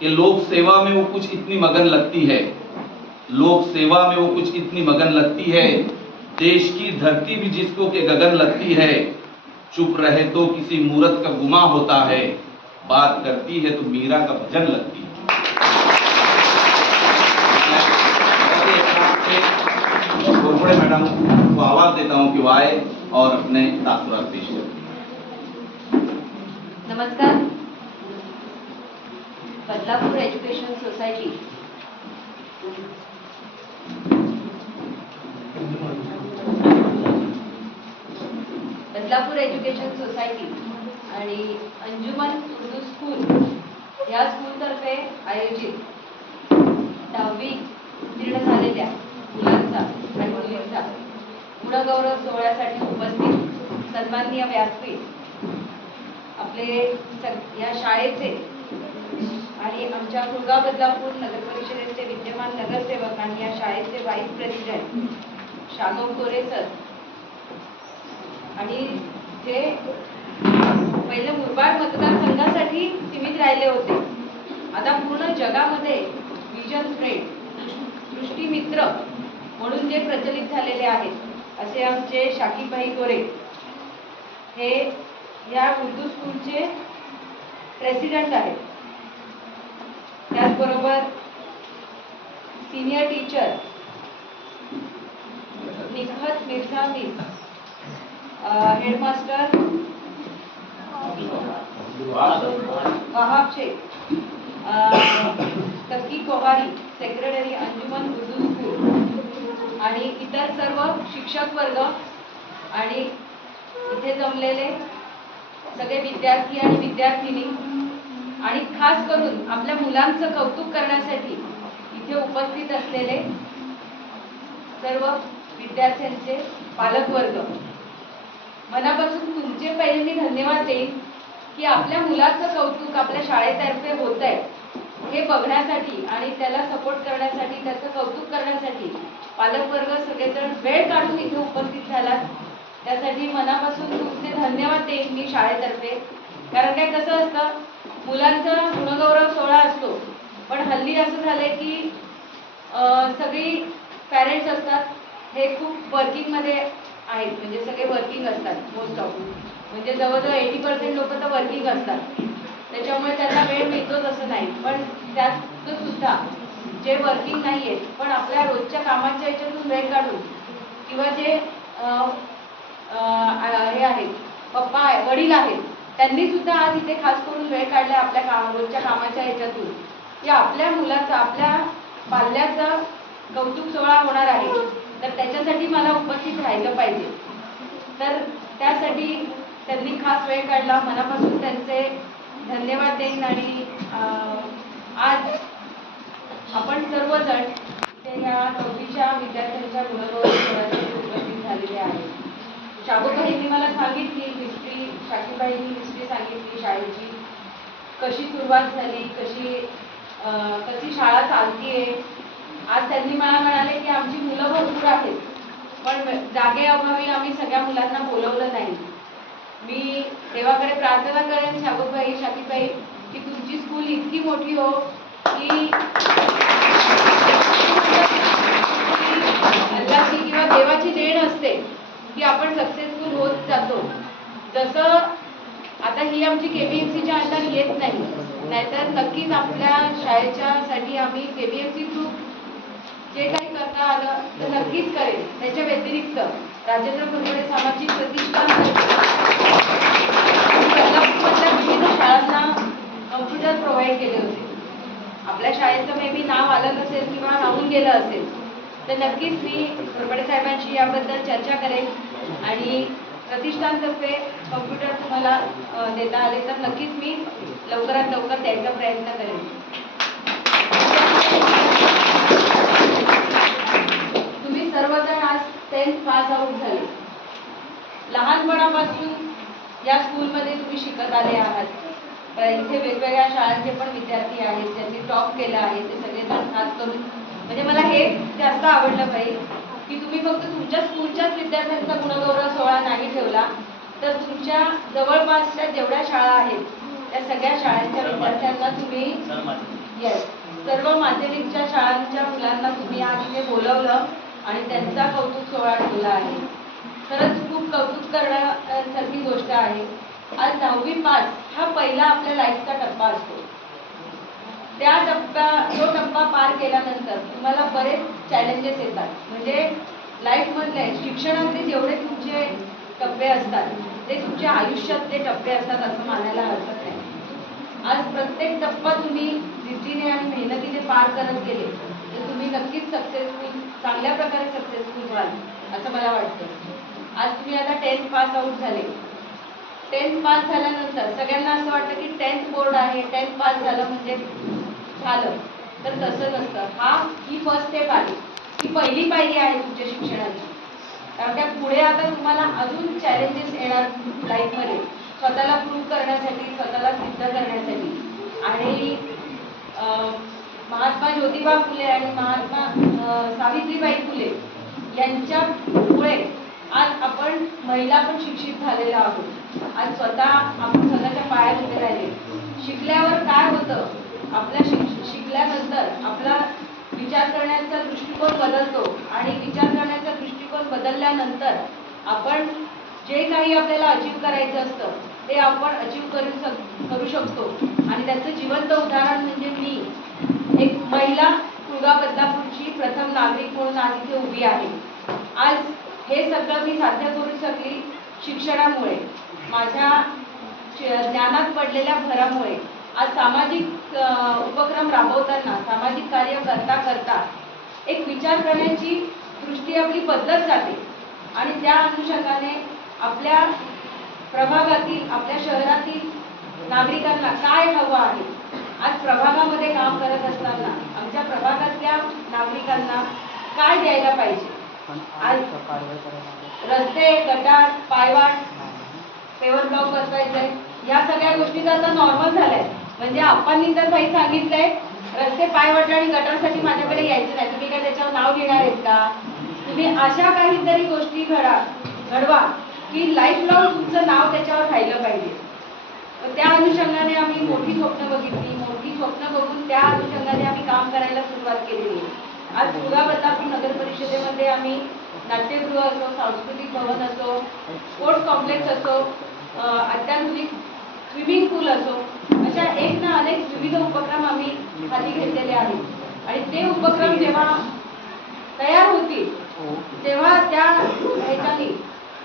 कि लोक सेवा में वो कुछ इतनी मगन लगती है, लोक सेवा में वो कुछ इतनी मगन लगती है, देश की धरती भी जिसको के गगन लगती है, चुप रहे तो किसी मूरत का गुमा होता है, बात करती है तो मीरा का भजन लगती है। गोरखोड़े मैडम को आवाज देता हूं कि वो आए और अपने तासुरात पेश करें। नमस्कार। बदलापूर एज्युकेशन सोसायटी आणि अंजुमन उर्दू स्कूल या स्कूलतर्फे आयोजित 10वी उत्तीर्ण झालेल्या मुलांचा आणि मुलींचा गुणगौरव सोहळ्यासाठी उपस्थित सन्माननीय व्यासपीठ आपले या शाळेचे आणि आमच्या कुळगाव बदलापूर नगर परिषदेचे विद्यमान नगरसेवक आणि या शाळेचे व्हाईस प्रेसिडेंट शानोब गोरे सर आणि जे पहिले मुरबाड मतदारसंघासाठी सीमित राहिले होते, आता पूर्ण जगामध्ये विजन फ्रेंड दृष्टी मित्र म्हणून जे प्रचलित झालेले आहेत असे आमचे शाकीबभाई गोरे हे या उर्दू स्कूलचे प्रेसिडेंट आहेत। त्याचबरोबर senior teacher Nikhat Mirza miss, headmaster Wahab Shaikh, Taqi Kohari, secretary Anjuman Urdu school आणि इतर सर्व शिक्षक वर्ग आणि इथे जमलेले सगळे विद्यार्थी आणि विद्यार्थिनी आणि खास करून आपल्या मुलांचं कौतुक करण्यासाठी इथे उपस्थित असलेले सर्व विद्यार्थ्यांचे पालक वर्ग, मनापासून तुमचे पहिले मी धन्यवाद देईन की आपल्या मुलाचं कौतुक आपल्या शाळेतर्फे होत आहे हे बघण्यासाठी आणि त्याला सपोर्ट करण्यासाठी, त्याचं कौतुक करण्यासाठी पालक वर्ग सगळेजण वेळ काढून इथे उपस्थित झालात, त्यासाठी मनापासून तुमचे धन्यवाद देईन मी शाळेतर्फे। कारण काय कसं असतं, मुलांचा गुणगौरव सोहळा असतो पण हल्ली असं झालंय की सगळी पॅरेंट्स असतात हे खूप वर्किंगमध्ये आहेत, म्हणजे सगळे वर्किंग असतात मोस्ट ऑफ, म्हणजे जवळजवळ 80% लोक तर वर्किंग असतात, त्याच्यामुळे त्यांना वेळ मिळतोच असं नाही। पण त्यात सुद्धा जे वर्किंग नाही आहेत पण आपल्या रोजच्या कामाच्या याच्यातून वेळ काढून किंवा जे हे आहेत पप्पा आहे वडील आहेत त्यांनी सुद्धा आज इथे खास करून वेळ काढला आपल्या रोजच्या कामाच्या ह्याच्यातून की आपल्या मुलाचा आपल्या पाल्याचा कौतुक सोहळा होणार आहे, तर त्याच्यासाठी मला उपस्थित राहिलं पाहिजे, तर त्यासाठी त्यांनी खास वेळ काढला, मनापासून त्यांचे धन्यवाद देईन। आणि आज आपण सर्वजण इथे या 9वीच्या विद्यार्थ्यांच्या गुणगौरव सोहळ्यासाठी उपस्थित झालेले आहेत। शाबूभाईंनी मला सांगितली हिस्ट्री, शाकीबाईंनी हिस्ट्री सांगितली शाळेची, कशी सुरुवात झाली, कशी शाळा चालतीये। आज त्यांनी मला म्हणाले की आमची मुलं भरपूर आहेत पण जागेअभावी आम्ही सगळ्या मुलांना बोलवलं नाही। मी देवाकडे प्रार्थना करेन शाबूभाई, शाकीबाई की तुमची स्कूल इतकी मोठी हो की अल्लाची किंवा देवाची देण असते की आपण सक्सेसफुल होत जातो। जसं आता ही आमची KBMCच्या अंडर येत नाही, नाहीतर नक्कीच आपल्या शाळेच्या साठी आम्ही KBMC थ्रू जे काही करता आलं तर नक्कीच करेल। त्याच्या व्यतिरिक्त राजेंद्र कुलकर्णी सामाजिक प्रतिष्ठान बदलापूरमधल्या विविध शाळांना कम्प्युटर प्रोव्हाइड केले होते। आपल्या शाळेचं मे बी नाव आलं नसेल किंवा राहून गेलं असेल तर नक्कीच मी कुलकर्णी साहेबांशी याबद्दल चर्चा करेन आणि प्रतिष्ठानतर्फे कम्प्युटर तुम्हाला देता आले तर नक्कीच मी लवकरात लवकर द्यायचा प्रयत्न करेन। तुम्ही सर्वजण आज 10th पास आउट झाले, लहानपणापासून या स्कूलमध्ये तुम्ही शिकत आले आहात, इथे वेगवेगळ्या शाळांचे पण विद्यार्थी आहेत ज्यांनी टॉप केलं आहे, ते सगळेजण खास करून म्हणजे मला हे जास्त आवडलं पाहिजे की तुम्ही फक्त तुमच्या स्कूलच्याच विद्यार्थ्यांचा गुणगौरव सोहळा नाही ठेवला तर तुमच्या जवळपासच्या जेवढ्या शाळा आहेत त्या सगळ्या शाळांच्या विद्यार्थ्यांना तुम्ही येस, सर्व माध्यमिकच्या शाळांच्या मुलांना तुम्ही आज इथे बोलवलं आणि त्यांचा कौतुक सोहळा ठेवला आहे. खरंच खूप कौतुक करण्यासारखी गोष्ट आहे. आज 9वी पास हा पहिला आपल्या लाईफचा टप्पा असतो. तो टप्पा पार केल्यानंतर तुम्हाला बरेच चॅलेंजेस येतात. म्हणजे लाईफमधले शिक्षणातले जेवढे तुमचे टप्पे असतात ते तुमच्या आयुष्यातले टप्पे असतात असं मानायला हरकत नाही. आज प्रत्येक टप्पा तुम्ही जिद्दीने आणि मेहनतीने पार करत गेले तर तुम्ही नक्कीच सक्सेसफुल, चांगल्या प्रकारे सक्सेसफुल व्हाल असं मला वाटतं. आज तुम्ही आता 10th पास आउट झाले. 10th पास झाल्यानंतर सगळ्यांना असं वाटतं की 10th बोर्ड आहे, 10th पास झालं म्हणजे झालं, तर तसं नसतं. ही फर्स्ट स्टेप आहे, ही पहिली पायरी आहे तुमच्या शिक्षणाची. कारण त्या पुढे आता तुम्हाला अजून चॅलेंजेस येणार लाईफमध्ये, स्वतःला प्रूव्ह करण्यासाठी, स्वतःला सिद्ध करण्यासाठी. आणि महात्मा ज्योतिबा फुले आणि महात्मा सावित्रीबाई फुले यांच्यामुळे आज आपण महिला पण शिक्षित झालेल्या आहोत. आज आपण स्वतःच्या पायावर उभे राहिले. शिकल्यावर काय होतं, शिकल्यानंतर आपला विचार करण्याचा दृष्टिकोन बदलतो आणि विचार करण्याचा दृष्टिकोन बदलल्यानंतर आपण जे काही आपल्याला अचीव करायचं असतं ते आपण अचीव करू शकतो. आणि त्याचं जिवंत उदाहरण म्हणजे मी, एक महिला कुळगा बदलापूरची प्रथम नागरिक म्हणून आज इथे उभी आहे. आज हे सगळं मी साध्य करू शकली शिक्षणामुळे, माझ्या ज्ञानात पडलेल्या भरामुळे. आज सामाजिक उपक्रम राबवताना, सामाजिक कार्य करता करता एक विचार करण्याची दृष्टी आपली बदलत जाते आणि त्या अनुषंगाने आपल्या प्रभागातील, आपल्या शहरातील नागरिकांना काय हवं आहे. आज प्रभागामध्ये काम करत असताना आमच्या प्रभागातल्या नागरिकांना काय द्यायला पाहिजे. आज रस्ते, गटार, पायवाट, पेवर ब्लॉक बसवायचे, या सगळ्या गोष्टी तर आता नॉर्मल झाल्या. म्हणजे आप्पांनी तर काही सांगितलंय, रस्ते, पायवाट आणि गटारसाठी माझ्याकडे यायचं नाही, तुम्ही काय त्याच्यावर नाव घेणार आहेत का. तुम्ही अशा काहीतरी गोष्टी घडवा की लाईफ लॉंग तुमचं नाव त्याच्यावर राहिलं पाहिजे. त्या अनुषंगाने आम्ही मोठी स्वप्न बघितली. मोठी स्वप्न बघून त्या अनुषंगाने आम्ही काम करायला सुरुवात केलेली आहे. आज कुळगा बदलापूर नगर परिषदेमध्ये आम्ही नाट्यगृह असो, सांस्कृतिक भवन असो, स्पोर्ट्स कॉम्प्लेक्स असो, अत्याधुनिक स्विमिंग पूल असो, अशा एक ना अनेक विविध उपक्रम आम्ही हाती घेतलेले आहेत. आणि ते उपक्रम जेव्हा तयार होतील तेव्हा त्या ह्याच्याने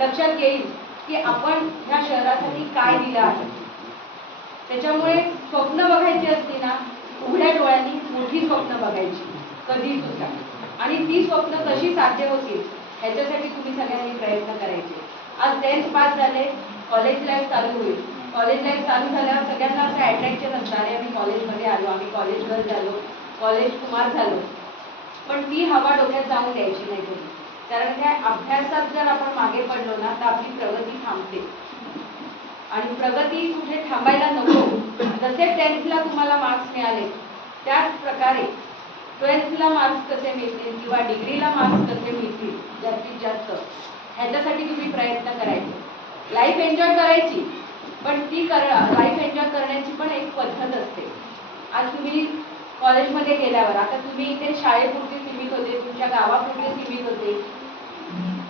लक्षात येईल की आपण ह्या शहरासाठी काय दिलं आहे. त्याच्यामुळे स्वप्न बघायची असती ना, उघड्या डोळ्यांनी मोठी स्वप्न बघायची कधी सुद्धा. आणि ती स्वप्न कशी साध्य होतील ह्याच्यासाठी तुम्ही सगळ्यांनी प्रयत्न करायचे. आज 10th पास झाले, कॉलेज लाईफ चालू होईल. कॉलेज लाईफ चालू झाल्यावर सगळ्यांना असं अट्रॅक्शन असणार आहे, आम्ही कॉलेजमध्ये आलो, आम्ही कॉलेज गर्ल झालो, कॉलेज कुमार झालो. पण ती हवा डोक्यात जाऊन द्यायची नाही कधी. कारण त्या अभ्यासात जर आपण मागे पडलो ना तर आपली प्रगती थांबते. आणि प्रगती कुठे थांबायला नको. जसे 10thला तुम्हाला मार्क्स मिळाले त्याच प्रकारे 12thला मार्क्स कसे मिळतील किंवा डिग्रीला मार्क्स कसे मिळतील जास्तीत जास्त, ह्याच्यासाठी तुम्ही प्रयत्न करायचे. लाईफ एन्जॉय करायची, पण ती लाईफ एन्जॉय करण्याची पण एक पद्धत असते. आज तुम्ही कॉलेजमध्ये गेल्यावर, आता तुम्ही इथे शाळेपुरते सीमित होते, तुमच्या गावापुरते सीमित होते.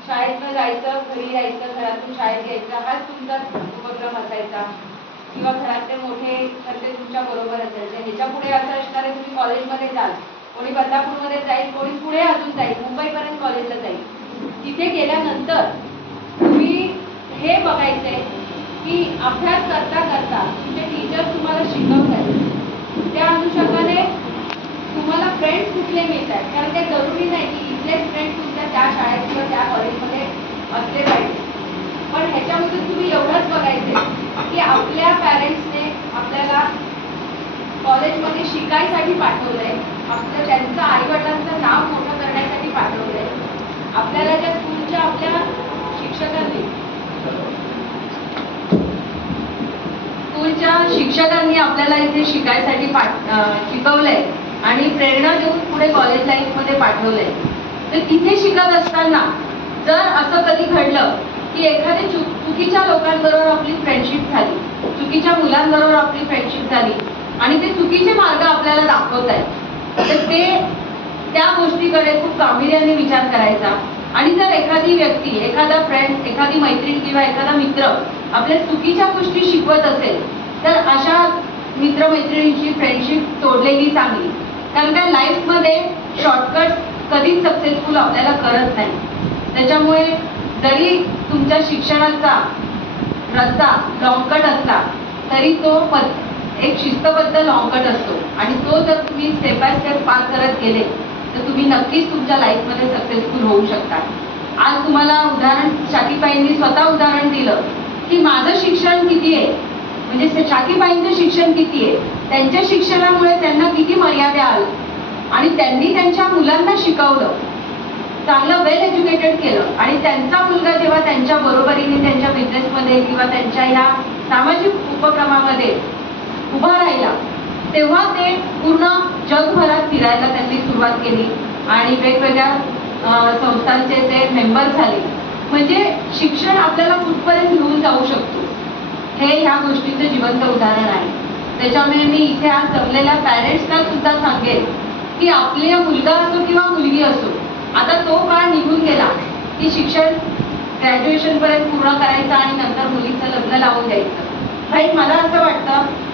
शाळेतनं जायचं, घरी यायचं, घरातून शाळेत यायचं, हाच तुमचा उपक्रम असायचा. किंवा घरातले मोठे खर्चे तुमच्या बरोबर असायचे. ह्याच्या पुढे असं असणार आहे, तुम्ही कॉलेजमध्ये जाल, कोणी बदलापूरमध्ये जाईल, कोणी पुढे अजून जाईल, मुंबईपर्यंत कॉलेजला जाईल. तिथे गेल्यानंतर तुम्ही हे बघायचंय की अभ्यास करता करता तुमचे टीचर्स तुम्हाला शिकवतात, त्या अनुषंगाने तुम्हाला फ्रेंड्स कुठले मिळतात. कारण ते जरुरी नाही की इथलेच फ्रेंड्स तुमच्या त्या शाळेत किंवा त्या कॉलेजमध्ये असले पाहिजे. पण ह्याच्यामध्ये तुम्ही एवढंच बघायचे की आपल्या पॅरेंट्सने आपल्याला कॉलेजमध्ये शिकायसाठी पाठवलंय, त्यांचं आईवडिलांचं नाव मोठं करण्यासाठी पाठवलंय. आपल्याला ज्या स्कूलच्या आपल्या शिक्षकांनी आपल्याला इथे शिकायसाठी शिकवलंय आणि प्रेरणा देऊन पुढे कॉलेज लाईफमध्ये पाठवलंय. तर तिथे शिकत असताना जर असं कधी घडलं की एखाद्या चुकीच्या लोकांबरोबर आपली फ्रेंडशिप झाली, चुकीच्या मुलांबरोबर आपली फ्रेंडशिप झाली आणि ते चुकीचे मार्ग आपल्याला दाखवतायत, तर ते त्या गोष्टीकडे खूप गांभीर्याने विचार करायचा. आणि जर एखादी व्यक्ती, एखादा फ्रेंड, एखादी मैत्रीण किंवा एखादा मित्र आपल्या चुकीच्या गोष्टी शिकवत असेल, तर अशा मित्रमैत्रिणींची फ्रेंडशिप तोडलेली चांगली. कारण काय, लाईफमध्ये शॉर्टकट कधीच सक्सेसफुल आपल्याला करत नाही. त्याच्यामुळे जरी तुमच्या शिक्षणाचा रस्ता लॉंगकट असला तरी तो एक शिस्तबद्ध लॉंगकट असतो, आणि तो जर तुम्ही स्टेप बाय स्टेप पार करत गेले तर तुम्ही नक्कीच तुमच्या लाईफमध्ये सक्सेसफुल होऊ शकता. आज तुम्हाला उदाहरण शाकीबाईंनी स्वतः उदाहरण दिलं की माझं शिक्षण किती आहे, म्हणजे शाकीबाईंचं शिक्षण किती आहे, त्यांच्या शिक्षणामुळे त्यांना किती मर्यादा आल्या आणि त्यांनी त्यांच्या मुलांना शिकवलं, चांगलं वेल एज्युकेटेड केलं, आणि त्यांचा मुलगा जेव्हा त्यांच्या बरोबरीने त्यांच्या बिझनेसमध्ये किंवा त्यांच्या ह्या सामाजिक उपक्रमामध्ये उभा राहिला, तेव्हा ते पूर्ण जगभरात फिरायला त्यांनी सुरुवात केली आणि वेगवेगळ्या संस्थांचे ते मेंबर झाले. म्हणजे शिक्षण आपल्याला कुठपर्यंत घेऊन जाऊ शकतो हे ह्या गोष्टीचं जिवंत उदाहरण आहे. त्याच्यामुळे मी इथे आज जमलेल्या पॅरेंट्सना सुद्धा सांगेन की आपले मुलगा असो किंवा मुलगी असो, आता तो काळ निघून गेला की शिक्षण ग्रॅज्युएशन पर्यंत पूर्ण करायचं आणि नंतर मुलीचं लग्न लावून द्यायचं. भाई, मला असं वाटतं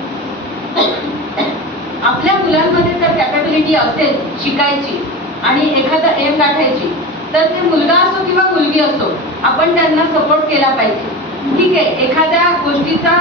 आपल्या मुलांमध्ये जर कॅपॅबिलिटी असेल शिकायची आणि एखादा एम गाठायची, तर ते मुलगा असो किंवा मुलगी असो, आपण त्यांना सपोर्ट केला पाहिजे. ठीक आहे, एखाद्या गोष्टीचा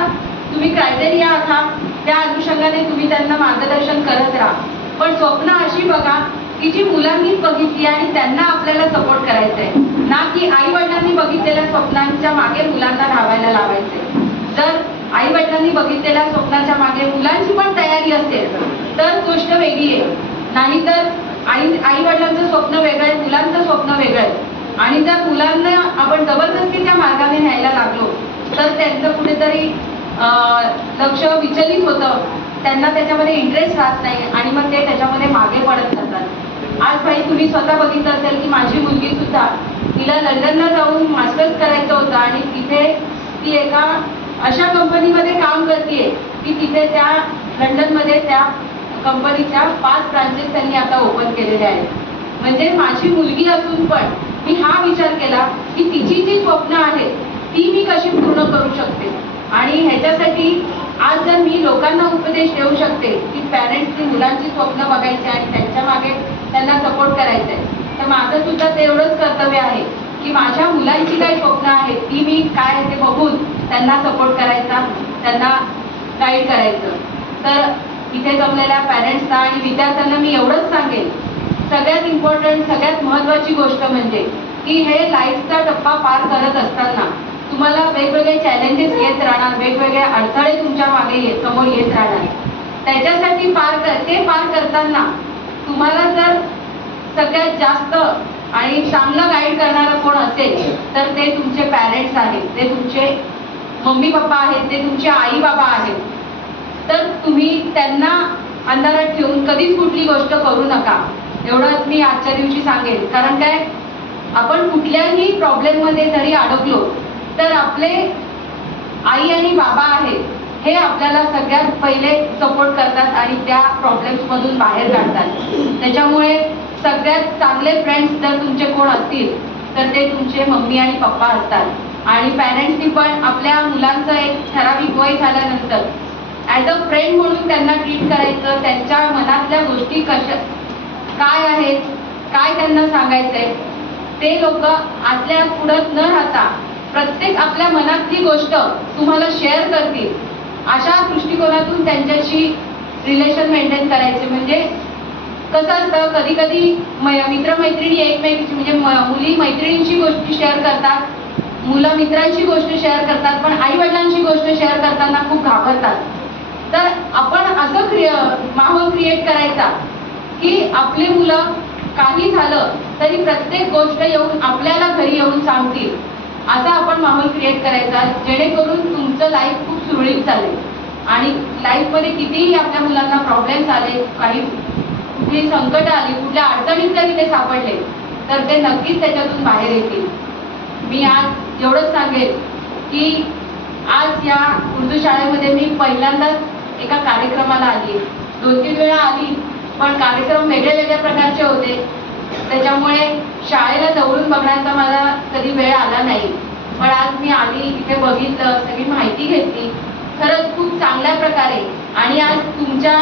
तुम्ही क्रायटेरिया आखा, त्या अनुषंगाने तुम्ही त्यांना मार्गदर्शन करत राहा, पण स्वप्न अशी बघा की जी मुलांनी बघितली आणि त्यांना आपल्याला सपोर्ट करायचं आहे, ना की आई वडिलांनी बघितलेल्या स्वप्नांच्या मागे मुलांना धावायला लावायचंय. जर आई वडिलांनी बघितलेल्या स्वप्नाच्या मागे मुलांची पण तयारी असेल तर गोष्ट वेगळी आहे. नाहीतर आई वडिलांचं स्वप्न वेगळं आहे, मुलांचं स्वप्न वेगळं आहे, आणि जर मुलांना आपण जबरदस्ती त्या मार्गाने न्यायला लागलो तर त्यांचं कुठेतरी लक्ष विचलित होतं, त्यांना त्याच्यामध्ये इंटरेस्ट राहत नाही आणि मग ते त्याच्यामध्ये मागे पडत जातात. आज भाई, तुम्ही स्वतः बघितलं असेल की माझी मुलगी सुद्धा, तिला लंडनला जाऊन मास्टर्स करायचं होतं आणि तिथे ती एका अशा कंपनीमध्ये काम करते की तिथे त्या लंडनमध्ये त्या कंपनीच्या 5 ब्रांचेस त्यांनी आता ओपन केलेल्या आहेत. म्हणजे माझी मुलगी असून पण मी हा विचार केला की तिची जी स्वप्न आहेत ती मी कशी पूर्ण करू शकते, आणि ह्याच्यासाठी आज जर मी लोकांना उपदेश देऊ शकते की पॅरेंट्सनी मुलांची स्वप्न बघायची आणि त्यांच्या मागे त्यांना सपोर्ट करायचं आहे, तर माझं सुद्धा तेवढंच कर्तव्य आहे की माझ्या मुलांची काही स्वप्न आहेत ती मी काय ते बघून त्यांना सपोर्ट करायचा, त्यांना गाईड करायचं. तर इथे जमलेल्या पॅरेंट्सना आणि विद्यार्थ्यांना मी एवढंच सांगेन, सगळ्यात इम्पॉर्टंट, सगळ्यात महत्त्वाची गोष्ट म्हणजे की हे लाईफचा टप्पा पार करत असताना तुम्हाला वेगवेगळे चॅलेंजेस येत राहणार, वेगवेगळे अडथळे तुमच्या मागे समोर येत राहणार. त्याच्यासाठी ते पार करताना तुम्हाला जर सगळ्यात जास्त आणि चांगलं गाईड करणारं कोण असेल तर ते तुमचे पॅरेंट्स आहेत, ते तुमचे मम्मी पप्पा आहेत, ते तुमचे आई बाबा आहेत. तर तुम्ही त्यांना अंधारात ठेवून कधीच कुठली गोष्ट करू नका, एवढंच मी आजच्या दिवशी सांगेन. कारण काय, आपण कुठल्याही प्रॉब्लेममध्ये जरी अडकलो तर आपले आई आणि बाबा आहेत हे आपल्याला सगळ्यात पहिले सपोर्ट करतात आणि त्या प्रॉब्लेम्समधून बाहेर काढतात. त्याच्यामुळे सगळ्यात चांगले फ्रेंड्स जर तुमचे कोण असतील तर ते तुमचे मम्मी आणि पप्पा असतात. आणि पॅरेंट्सनी पण आपल्या मुलांचं एक ठराविक वय झाल्यानंतर ॲज अ फ्रेंड म्हणून त्यांना ट्रीट करायचं, त्यांच्या मनातल्या गोष्टी काय आहेत, काय त्यांना सांगायचं आहे, ते लोक आतल्या पुढं न राहता प्रत्येक आपल्या मनातली गोष्ट तुम्हाला शेअर करतील अशा दृष्टिकोनातून त्यांच्याशी रिलेशन मेंटेन करायचे. म्हणजे कसं असतं, कधी कधी मित्रमैत्रिणी एकमेकीची म्हणजे मुली मैत्रिणींची गोष्टी शेअर करतात, मुलं मित्रांची गोष्ट शेअर करतात, पण आई वडिलांची गोष्ट शेअर करताना खूप घाबरतात. तर आपण असं माहोल क्रिएट करायचा की आपली मुलं काही झालं तरी प्रत्येक गोष्ट येऊन आपल्याला घरी येऊन सांगतील, असा आपण माहोल क्रिएट करायचा, जेणेकरून तुमचं लाईफ खूप सुरळीत चालेल. आणि लाईफमध्ये कितीही आपल्या मुलांना प्रॉब्लेम्स आले, काही कुठली संकट आली, कुठल्या अडचणीत जरी ते सापडले तर ते नक्कीच त्याच्यातून बाहेर येतील. मी आज एवढंच सांगेन की आज या उर्दू शाळेमध्ये मी पहिल्यांदाच एका कार्यक्रमाला आली, 2-3 वेळा आली, पण कार्यक्रम वेगळ्या वेगळ्या प्रकारचे होते, त्याच्यामुळे शाळेला जवळून बघण्याचा मला कधी वेळ आला नाही. पण आज मी आली, इथे बघितलं, सगळी माहिती घेतली, खरंच खूप चांगल्या प्रकारे. आणि आज तुमच्या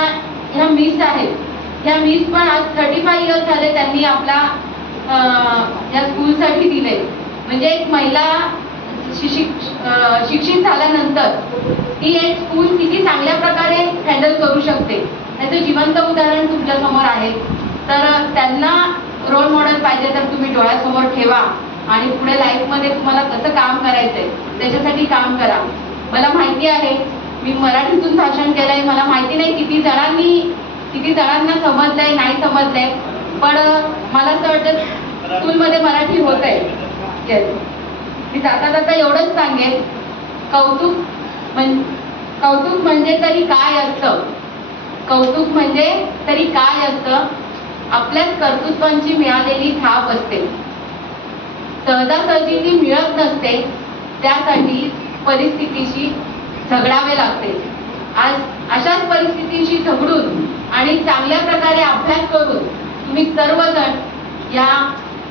ह्या मिस आहेत, ह्या मिस पण आज 35 इयर्स झाले त्यांनी आपला या स्कूलसाठी दिले. म्हणजे एक महिला शिक्षित झाल्यानंतर ती एक स्कूल किती चांगल्या प्रकारे हँडल करू शकते त्याचं जिवंत उदाहरण तुमच्या समोर आहे. तर त्यांना रोल मॉडेल पाहिजे तर तुम्ही डोळ्यासमोर ठेवा आणि पुढे लाईफमध्ये तुम्हाला कसं काम करायचंय त्याच्यासाठी काम करा. मला माहिती आहे, मी मराठीतून भाषण केलंय, मला माहिती नाही किती जणांना समजलंय नाही समजलंय, पण मला असं वाटतं स्कूलमध्ये मराठी होत आहे. येस, मी जाता जाता एवढंच सांगेन, कौतुक म्हणजे तरी काय असतं, कौतुक म्हणजे तरी काय असतं, आपल्याच कर्तृत्वांची मिळालेली थाप असते, सहजासहजी ती मिळत नसते, त्यासाठी परिस्थितीशी झगडावे लागते. आज अशाच परिस्थितीशी झगडून आणि चांगल्या प्रकारे अभ्यास करून तुम्ही सर्वजण या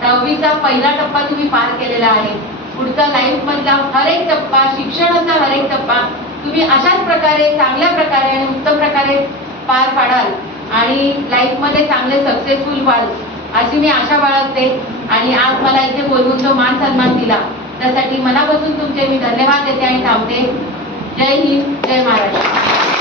10वीचा पहिला टप्पा तुम्ही पार केलेला आहे. पुढचा लाईफमधला हर एक टप्पा, शिक्षणाचा हर एक टप्पा तुम्ही अशाच प्रकारे चांगल्या प्रकारे आणि उत्तम प्रकारे पार पाडाल आणि लाईफमध्ये चांगले सक्सेसफुल व्हाल अशी मी आशा बाळगते. आणि आज मला इथे बोलवून जो मान सन्मान दिला त्यासाठी मनापासून तुमचे मी धन्यवाद देते आणि थांबते. जय हिंद, जय महाराष्ट्र.